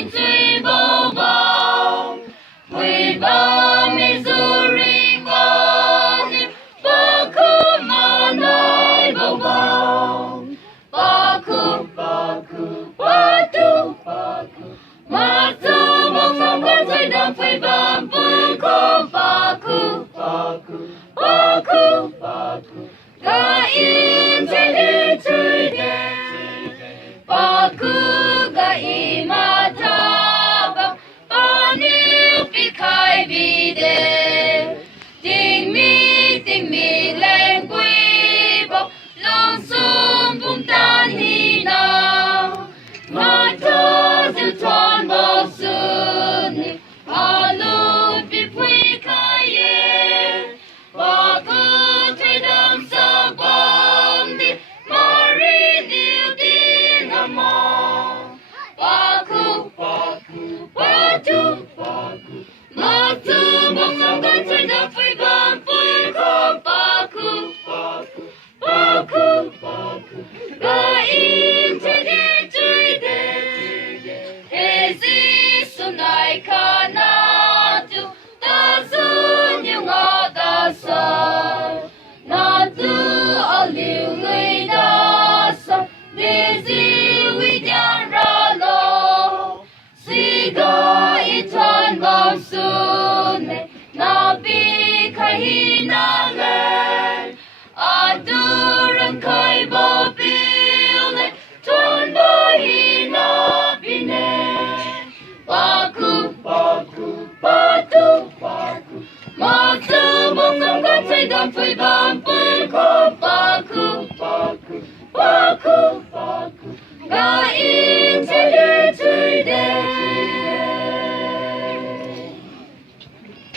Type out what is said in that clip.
in tui bo bo. We ba Missouri boni. Baku manai bo bo. Baku baku batu baku. Matu bo from one side of we ba baku baku baku baku baku. Ga in tui tui de. Baku ga imataba. Bani pikai vide. Ding mi leng gui bo. Long sum bum tan hi na. Mata zu ton bo suni. Alu pi pui kaye. Baku te dam sa bom di. Mari niu din amo. Baku baku batu baku. Matu bong gan tui na pui bam pui ko baku baku baku baku. Ga in te di tui de. Ezi sunai kanatu. Da sun yung da sa. Natu aliu lui da sa. Busy we down ralo. Siga itan bam sune. Na bi kahi.